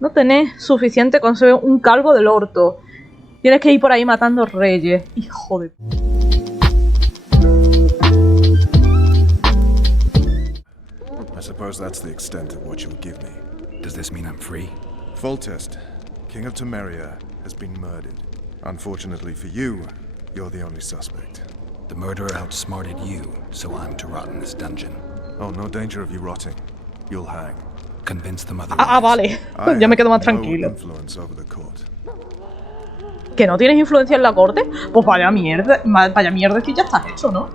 No tenés suficiente con ser un calvo del orto. Tienes que ir por ahí matando reyes. Hijo de... I suppose that's the extent of what you'll give me. Does this mean I'm free? Foltest, King of Temeria, has been murdered. Unfortunately for you, you're the only suspect. The murderer outsmarted you, so I'm to rot in this dungeon. Oh, no danger of you rotting. You'll hang. Convince them otherwise. Vale. Ya me quedo más tranquilo. No influence over the court. ¿Que no tienes influencia en la corte? Pues vaya mierda que ya estás hecho, ¿no?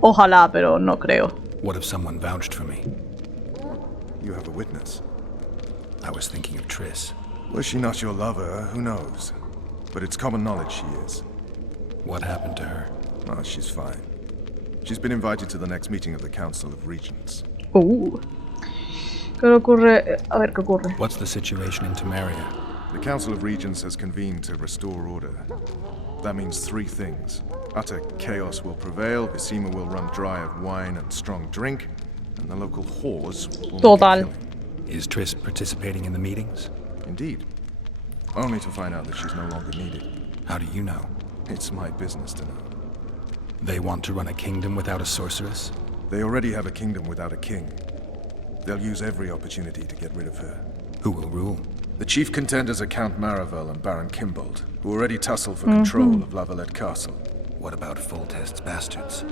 Ojalá, pero no creo. What if someone vouched for me? You have a witness. I was thinking of Triss. Was she not your lover? Who knows? But it's common knowledge she is. What happened to her? Oh, she's fine. She's been invited to the next meeting of the Council of Regents. ¿Qué le ocurre? A ver, ¿qué ocurre? What's the situation in Temeria? The Council of Regents has convened to restore order. That means three things. Utter chaos will prevail, Visima will run dry of wine and strong drink, and the local whores will Total. make a killing. Is Triss participating in the meetings? Indeed. Only to find out that she's no longer needed. How do you know? It's my business to know. They want to run a kingdom without a sorceress? They already have a kingdom without a king. They'll use every opportunity to get rid of her. Who will rule? The chief contenders are Count Maravel and Baron Kimbold, who already tussle for control of Lavalette Castle. What about Foltest's bastards?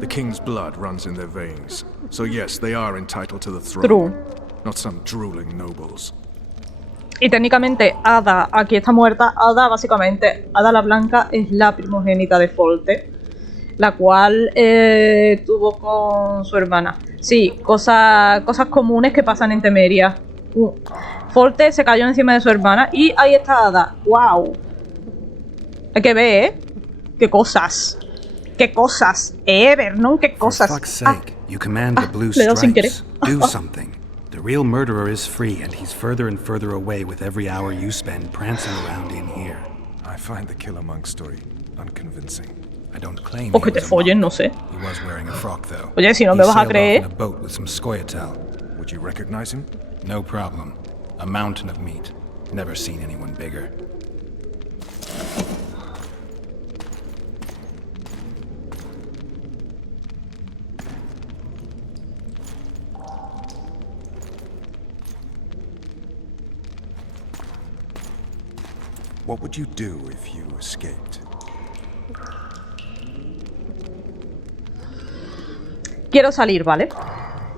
The king's blood runs in their veins, so yes, they are entitled to the throne. True. Not some drooling nobles. Y técnicamente, Ada, aquí está muerta. Ada, básicamente, Ada la Blanca es la primogénita de Folte, la cual tuvo con su hermana. Sí, cosas comunes que pasan en Temeria. Folte se cayó encima de su hermana y ahí está Ada. ¡Wow! Hay que ver, ¿eh? ¡Qué cosas! ¡Qué cosas! Vernon, qué cosas! For fuck's sake, you command the blue le he dado sin querer. stripes. Do something. The real murderer is free, and he's further and further away with every hour you spend prancing around in here. I find the Killer Monk story unconvincing. I don't claim O he que te was a follen, monk. no sé. He was wearing a frock, though. Oye, si no He me vas a sailed off creer. in a boat with some scoia'tael. Would you recognize him? No problem. A mountain of meat. Never seen anyone bigger. What would you do if you escaped? Quiero salir, ¿vale?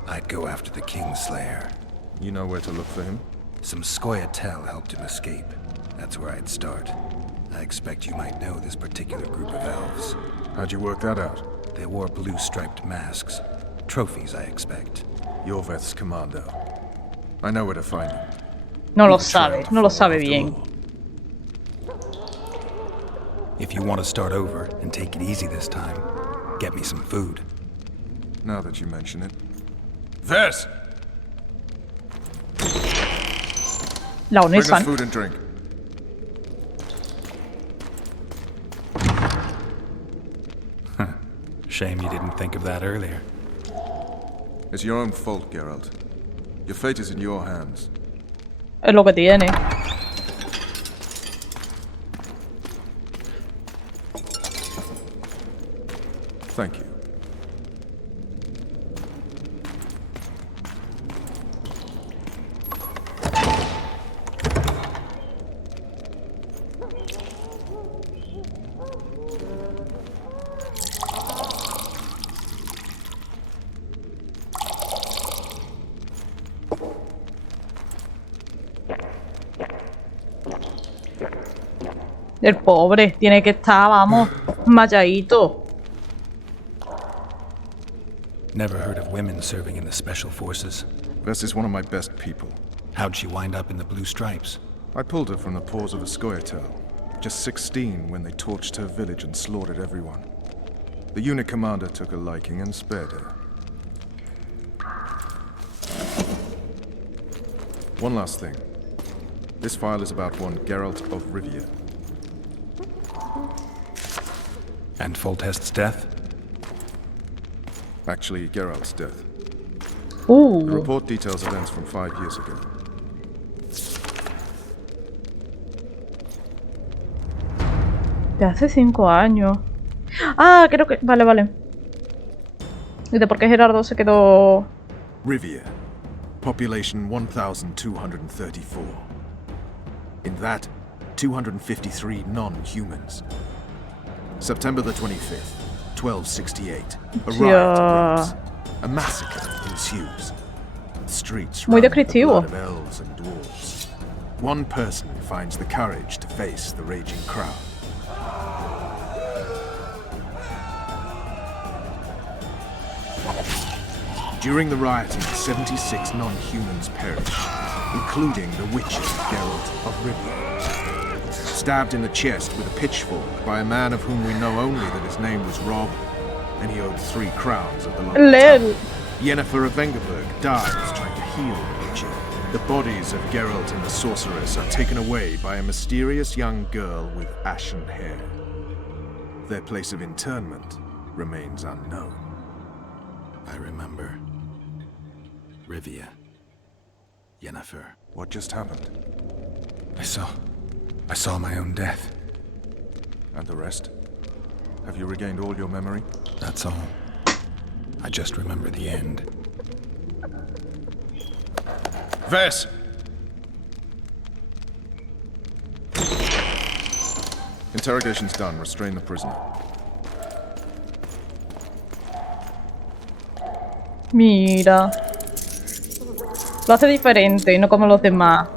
I'd go after the Kingslayer. You know where to look for him? Some scoia'tael helped him escape. That's where I'd start. I expect you might know this particular group of elves. How'd you work that out? They wore blue-striped masks. Trophies, I expect. Yorveth's commando. I know where to find him. No lo sabe, no lo sabe bien. If you want to start over and take it easy this time, get me some food. Now that you mention it. Ves! La Bring us Onesan. food and drink. Shame you didn't think of that earlier. It's your own fault, Geralt. Your fate is in your hands. Es lo que tiene. Thank you. El pobre tiene que estar, vamos, mayadito. Never heard of women serving in the special forces. Ves is one of my best people. How'd she wind up in the blue stripes? I pulled her from the paws of a scoia'tael. Just 16 when they torched her village and slaughtered everyone. The unit commander took a liking and spared her. One last thing. This file is about one Geralt of Rivia. And Foltest's death? Actually, Geralt's death. The report details events from 5 years ago. De hace 5 años. Ah, creo que... Vale, vale. ¿Y de por qué Gerardo se quedó...? Rivia, population 1,234. In that, 253 non-humans. September the 25th, 1268. A riot erupts. A massacre ensues. The streets Muy run with the descriptivo. blood of elves and dwarves. One person finds the courage to face the raging crowd. During the rioting, 76 non-humans perished, including the witcher Geralt of Rivia. Stabbed in the chest with a pitchfork by a man of whom we know only that his name was Rob, and he owed 3 crowns at the local Lel. town. Yennefer of Vengerberg dies trying to heal the witcher. The bodies of Geralt and the sorceress are taken away by a mysterious young girl with ashen hair. Their place of internment remains unknown. I remember. Rivia. Yennefer. What just happened? I saw my own death. And the rest? Have you regained all your memory? That's all. I just remember the end. Ves! Interrogation's done. Restrain the prisoner. Mira. Lo hace diferente, no como los demás.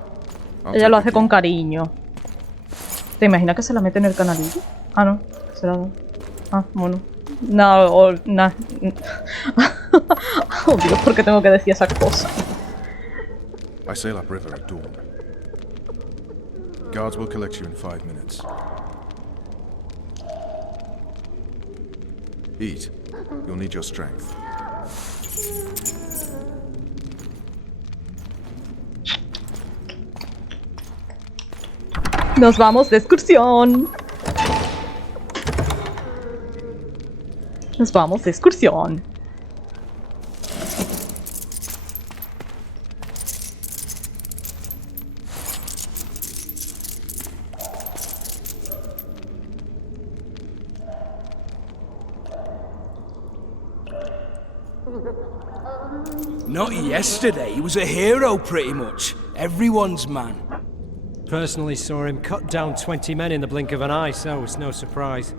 Ella lo hace con cariño. ¿Te imaginas que se la mete en el canalillo? Ah, no. Se la da. Ah, bueno. No, no. Oh, Dios, ¿por qué tengo que decir esas cosas? I sail upriver at dawn. Guards will collect you in 5 minutes. Eat. You'll need your strength. Nos vamos de excursión. Nos vamos de excursión. Not yesterday, he was a hero pretty much. Everyone's man. Personally saw him cut down 20 men in the blink of an eye, so it's no surprise.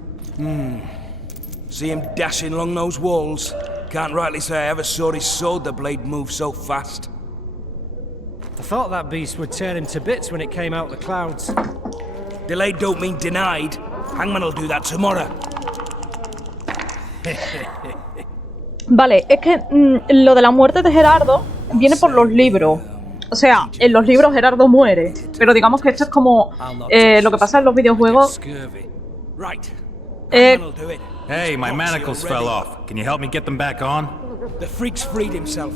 See him dashing along those walls. Can't rightly say I ever saw his sword the blade move so fast. I thought that beast would tear him to bits when it came out the clouds. Delayed don't mean denied. Hangman will do that tomorrow. Vale, es que lo de la muerte de Gerardo viene por los libros. O sea, en los libros Gerardo muere. Pero digamos que esto es como lo que pasa en los videojuegos. Right. Hangman will do it. Hey, my manacles fell off. Can you help me get them back on? The freak's freed himself.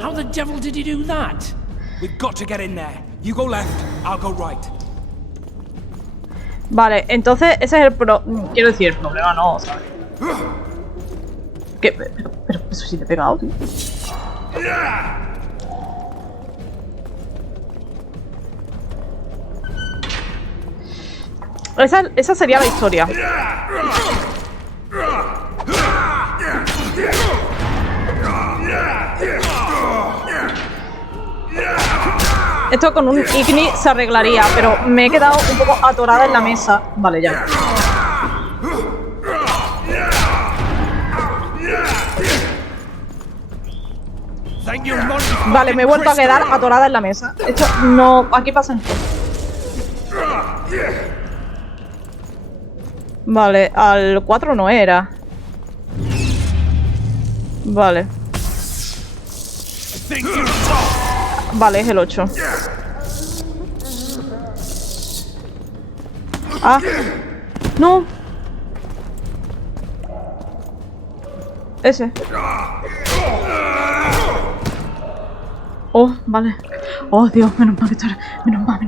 How the devil did he do that? We've got to get in there. You go left, I'll go right. Vale, entonces ese es el quiero decir, el problema no, ¿sabes? ¿Qué? Pero eso sí te he pegado, tío. Esa sería la historia. Esto con un Igni se arreglaría, pero me he quedado un poco atorada en la mesa. Vale, ya. Vale, me he vuelto a quedar atorada en la mesa. Esto no... Aquí pasan. Vale, al 4 no era. Vale. Vale, es el 8. Ah. No. Ese. Oh, vale. Oh, Dios, menos mal que esto era... Menos mal que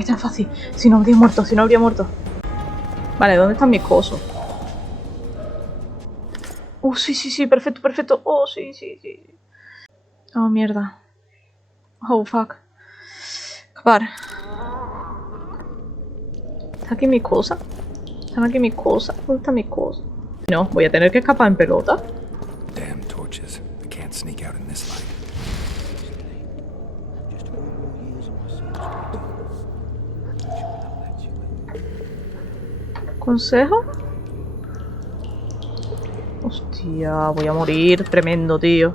esto era fácil. Si no habría muerto, Vale, ¿dónde están mis cosas? Oh, sí, perfecto. Oh, sí. Oh, mierda. Oh, fuck. Vale. ¿Está aquí mi cosa? ¿Están aquí mis cosas? ¿Dónde está mi cosa? No, voy a tener que escapar en pelota. Damn torches. I can't sneak out in this light. ¿Consejo? Hostia, voy a morir. Tremendo, tío.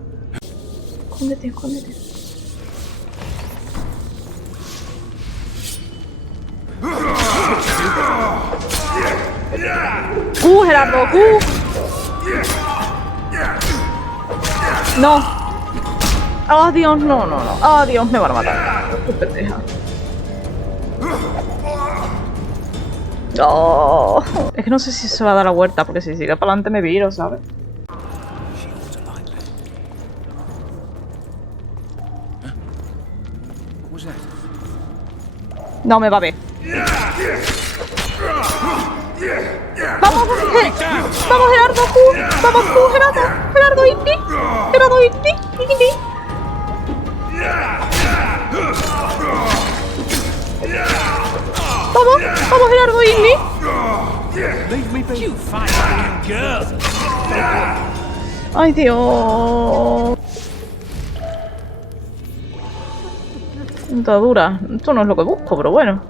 Escóndete, escóndete. Gerardo, No. Oh, Dios, no. Oh, Dios, me van a matar. Qué pendeja. Oh. Es que no sé si se va a dar la vuelta, porque si sigue para adelante me viro, ¿sabes? No me va a ver. ¡Vamos, vamos, Gerardo! ¡Vamos, Gerardo! ¡Gerardo, Indy! ¡Gerardo, Indy! ¡Vamos, Gerardo, Indy! ¡Ay, Dios! Dentadura. Esto no es lo que busco, pero bueno.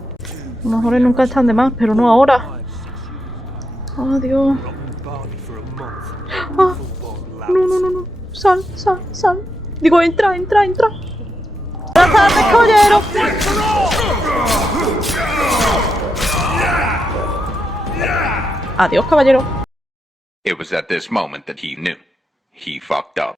A lo mejor nunca están de más, pero no ahora. Oh, Dios. Ah, no. Sal. Digo, entra. Buenas tardes, caballero. Adiós, caballero. It was at this moment that he knew. He fucked up.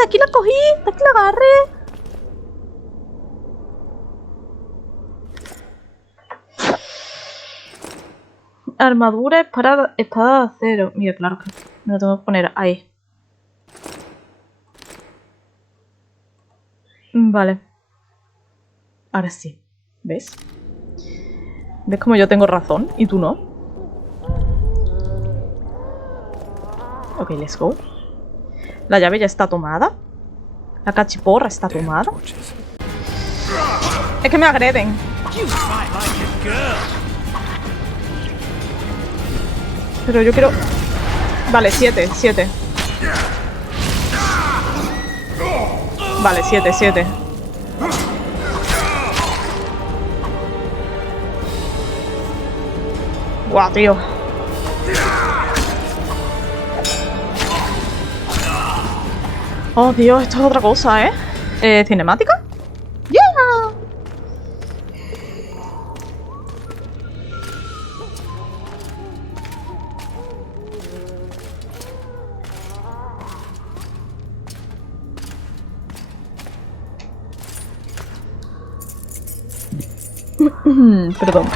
De aquí la cogí, de aquí la agarré. Armadura, espada de acero. Mira, claro que me lo tengo que poner ahí. Vale. Ahora sí. ¿Ves? ¿Ves como yo tengo razón y tú no? Ok, let's go. La llave ya está tomada. La cachiporra está tomada. Es que me agreden. Pero yo quiero... Vale, 7. Vale, 7. Guau, tío. Oh, Dios, esto es otra cosa, ¿eh? ¿Cinemática? ¡Yeah! Perdón.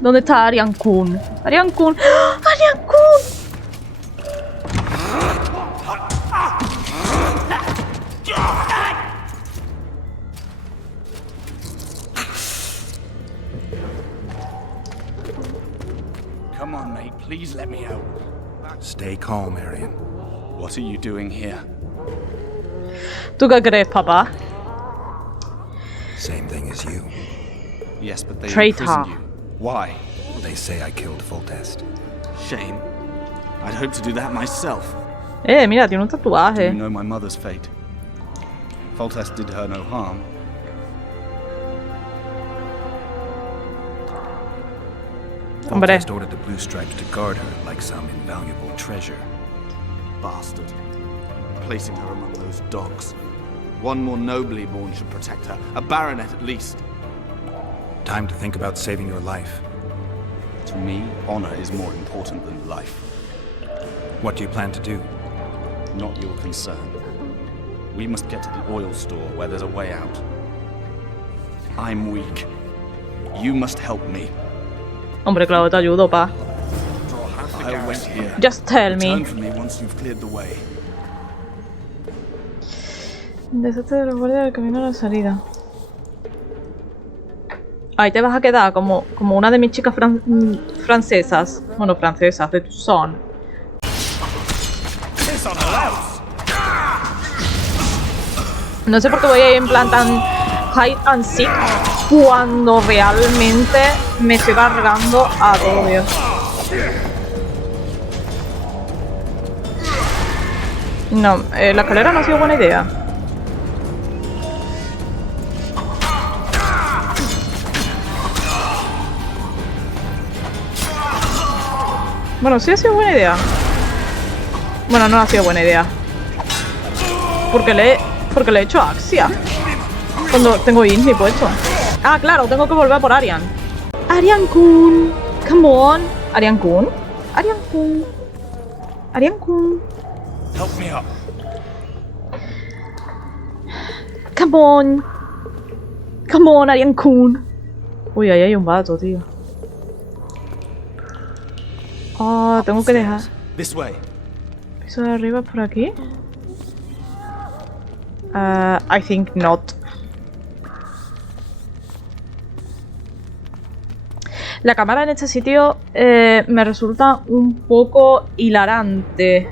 ¿Dónde está Arian Kun? ¡Arian Kun! ¡Arian Kun! Come on, mate. Please let me out. Stay calm, Arian. What are you doing here? ¿Tú qué crees, papá? Same thing as you. Yes, but they Traitor. imprisoned you. Why? They say I killed Foltest. Shame. I'd hoped to do that myself. Mira, tiene un Do tatuaje. you know my mother's fate? Foltest did her no harm. Hombre. Foltest ordered the Blue Stripes to guard her like some invaluable treasure. Bastard. Placing her among those dogs. One more nobly born should protect her. A baronet at least. Time to think about saving your life. To me, honor is more important than life. What do you plan to do? Not your concern. We must get to the oil store where there's a way out. I'm weak. You must help me. Hombre, claro, te ayudo, pa. I went here. Just tell me. Return for me once you've cleared the way. Desastre de los guardias del camino a la salida. Ahí te vas a quedar como una de mis chicas francesas. Bueno, francesas, de tu son. No sé por qué voy a ir en plan tan hide and seek cuando realmente me estoy cargando a todo Dios. No, la escalera no ha sido buena idea. Bueno, sí ha sido buena idea. Bueno, no ha sido buena idea. Porque le he hecho Axia. Cuando tengo Inti puesto. Ah, claro, tengo que volver por Arian. Arian-kun. Come on. Arian-kun. Arian-kun. Arian-kun. Help me up. Come on. Come on, Arian-kun. Uy, ahí hay un vato, tío. Oh, tengo que dejar. This way. ¿Piso de arriba por aquí? I think not. La cámara en este sitio me resulta un poco hilarante.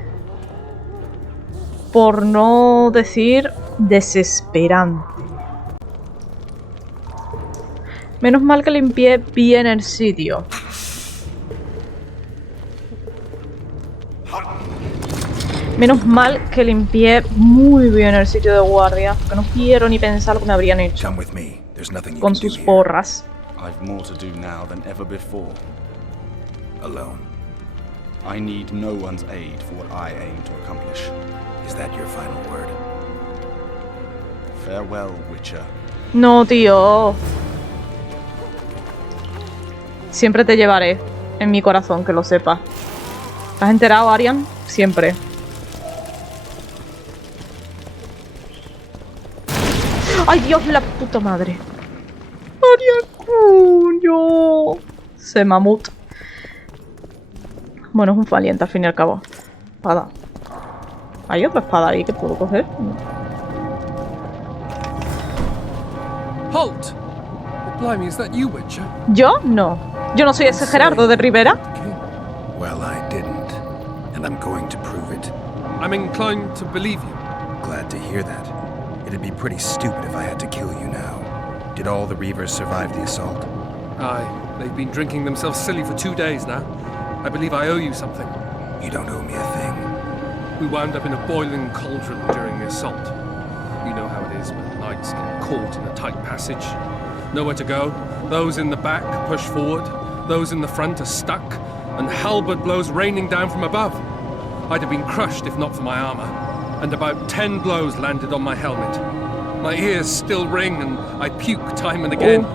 Por no decir desesperante. Menos mal que limpié bien el sitio. Menos mal que limpié muy bien el sitio de guardia, porque no quiero ni pensar lo que me habrían hecho con sus porras. I've more to do now than ever before. Alone. I need no one's aid for what I aim to accomplish. Is that your final word? Farewell, Witcher. No, tío. Siempre te llevaré en mi corazón, que lo sepas. ¿Estás enterado, Arian? Siempre. ¡Ay, Dios, la puta madre! ¡Arian, coño! Se mamut. Bueno, es un valiente al fin y al cabo. Espada. ¿Hay otra espada ahí que puedo coger? Halt! Blimey, is that you, Witcher? ¿Yo? No. Yo no soy ese Gerardo de Rivera. Well, I didn't. And I'm going to prove it. I'm inclined to believe you. Glad to hear that. It'd be pretty stupid if I had to kill you now. Did all the Reavers survive the assault? Aye. They've been drinking themselves silly for 2 days now. I believe I owe you something. You don't owe me a thing. We wound up in a boiling cauldron during the assault. You know how it is when knights get caught in a tight passage. Nowhere to go. Those in the back push forward. Those in the front are stuck. And halberd blows raining down from above. I'd have been crushed if not for my armor. And about 10 blows landed on my helmet. My ears still ring and I puke time and again.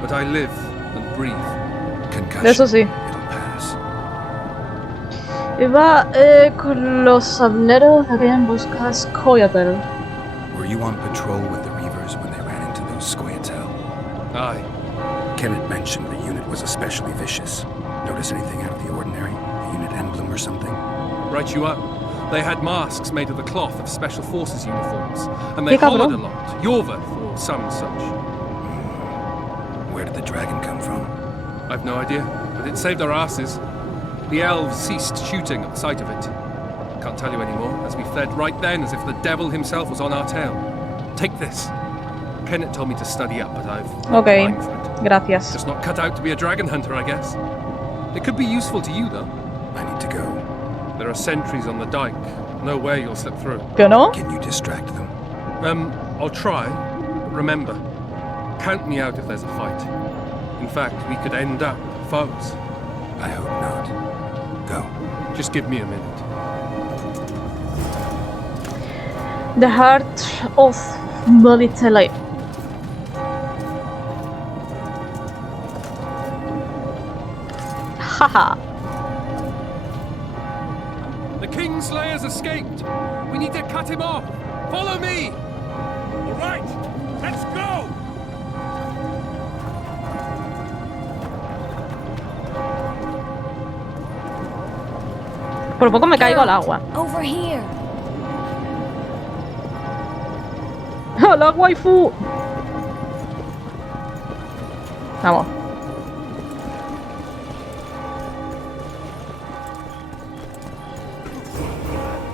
But I live and breathe. Concussion. Eso sí. It'll pass. Iba con los sableros de aquella emboscada Scoia'tael. Were you on patrol with the Reavers when they ran into those Scoia'tael? Aye. Kenneth mentioned the unit was especially vicious. Notice anything out of the ordinary? A unit emblem or something? Right you up. They had masks made of the cloth of Special Forces uniforms, and they hollered a lot. Yorvath or some such. Where did the dragon come from? I've no idea, but it saved our asses. The elves ceased shooting at the sight of it. Can't tell you anymore, as we fled right then as if the devil himself was on our tail. Take this. Kenneth told me to study up, but I've Okay, time for it. Gracias. Just not cut out to be a dragon hunter, I guess. It could be useful to you, though. I need to go. There are sentries on the dike. No way you'll slip through. ¿Qué no? Can you distract them? I'll try. But remember, count me out if there's a fight. In fact, we could end up foes. I hope not. Go. Just give me a minute. The Heart of Melitele. Haha. The Kingslayer's escaped. We need to cut him off. Follow me. All right, let's go. Por poco me caigo al agua. Over here. ¡La waifu! Vamos.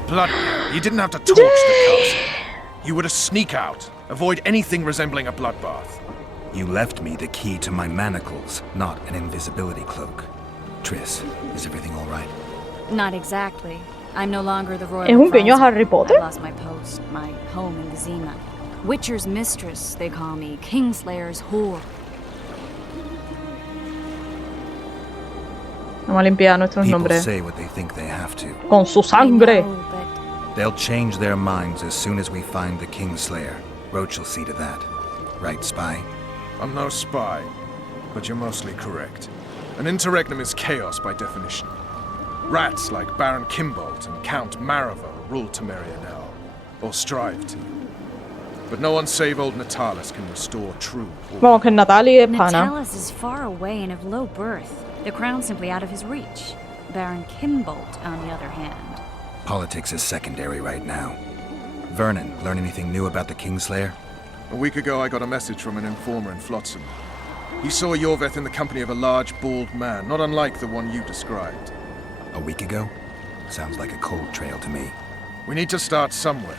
Blood, you didn't have to torch the castle. You were to sneak out, avoid anything resembling a bloodbath. You left me the key to my manacles, not an invisibility cloak. Triss, is everything all right? Not exactly. I'm no longer the royal ¿Es un guiño a advisor. Harry Potter? I lost my post, my home in Vizima. Witcher's mistress, they call me. Kingslayer's whore. Vamos a limpiar nuestros People nombres say what they think they have to. con su I sangre. know, but They'll change their minds as soon as we find the Kingslayer. Roach will see to that. Right, spy? I'm no spy, but you're mostly correct. An interregnum is chaos by definition. Rats like Baron Kimbolt and Count Marival rule Temeria now, or strive to. But no one save old Natalis can restore true order. Vamos, que Natalie es pana. Natalis is far away and of low birth. The crown's simply out of his reach. Baron Kimbolt, on the other hand. Politics is secondary right now. Vernon, learn anything new about the Kingslayer? A week ago, I got a message from an informer in Flotsam. He saw Yorveth in the company of a large, bald man, not unlike the one you described. A week ago? Sounds like a cold trail to me. We need to start somewhere.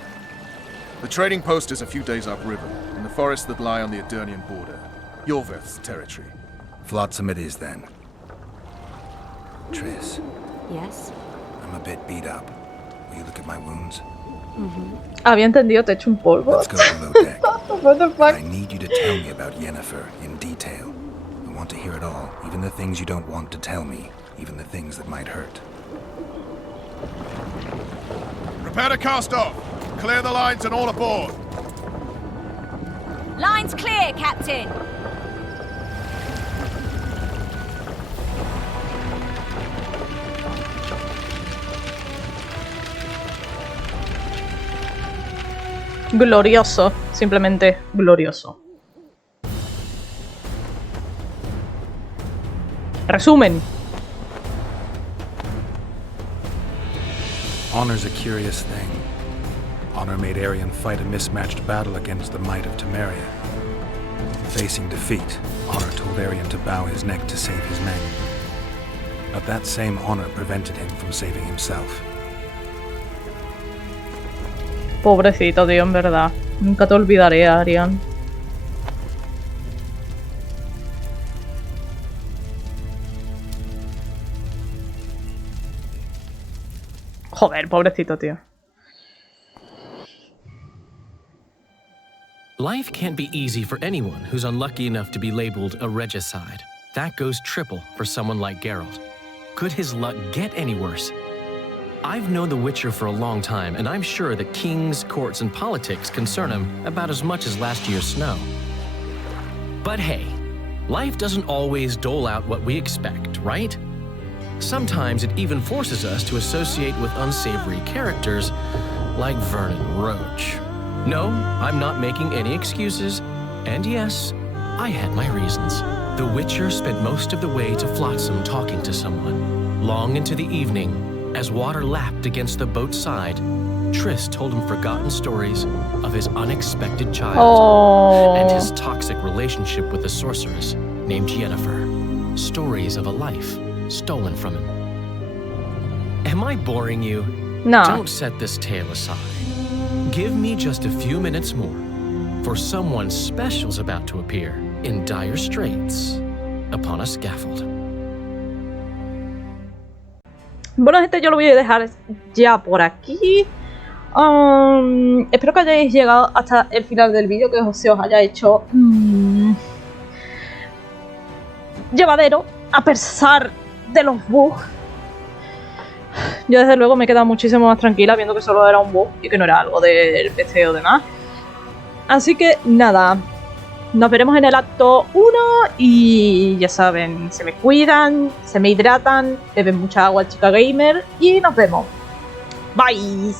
The trading post is a few days upriver, in the forests that lie on the Edirnian border. Yorveth's territory. Flotsam it is, then. Triss, Yes? I'm a bit beat up. Will you look at my wounds? Había entendido, te echo un polvo. Let's go below deck. What the fuck? I need you to tell me about Yennefer in detail. I want to hear it all, even the things you don't want to tell me, even the things that might hurt. Prepare to cast off! Clear the lines and all aboard! Line's clear, Captain! Glorioso, simplemente glorioso. Resumen. Honor's a curious thing. Honor made Arion fight a mismatched battle against the might of Temeria. Facing defeat, Honor told Arion to bow his neck to save his men. But that same honor prevented him from saving himself. Pobrecito, tío, en verdad. Nunca te olvidaré, Arian. Joder, pobrecito, tío. Life can't be easy for anyone who's unlucky enough to be labeled a regicide. That goes triple for someone like Geralt. Could his luck get any worse? I've known the Witcher for a long time, and I'm sure that kings, courts, and politics concern him about as much as last year's snow. But hey, life doesn't always dole out what we expect, right? Sometimes it even forces us to associate with unsavory characters like Vernon Roach. No, I'm not making any excuses, and yes, I had my reasons. The Witcher spent most of the way to Flotsam talking to someone. Long into the evening, as water lapped against the boat's side, Triss told him forgotten stories of his unexpected child and his toxic relationship with a sorceress named Yennefer. Stories of a life stolen from him. Am I boring you? No. Don't set this tale aside. Give me just a few minutes more, for someone special's about to appear in dire straits upon a scaffold. Bueno, gente, yo lo voy a dejar ya por aquí. Espero que hayáis llegado hasta el final del vídeo, que se os haya hecho llevadero, a pesar de los bugs. Yo desde luego me he quedado muchísimo más tranquila viendo que solo era un bug y que no era algo del PC o demás. Así que nada, nos veremos en el acto 1 y ya saben, se me cuidan, se me hidratan, beben mucha agua, chica gamer, y nos vemos. Bye.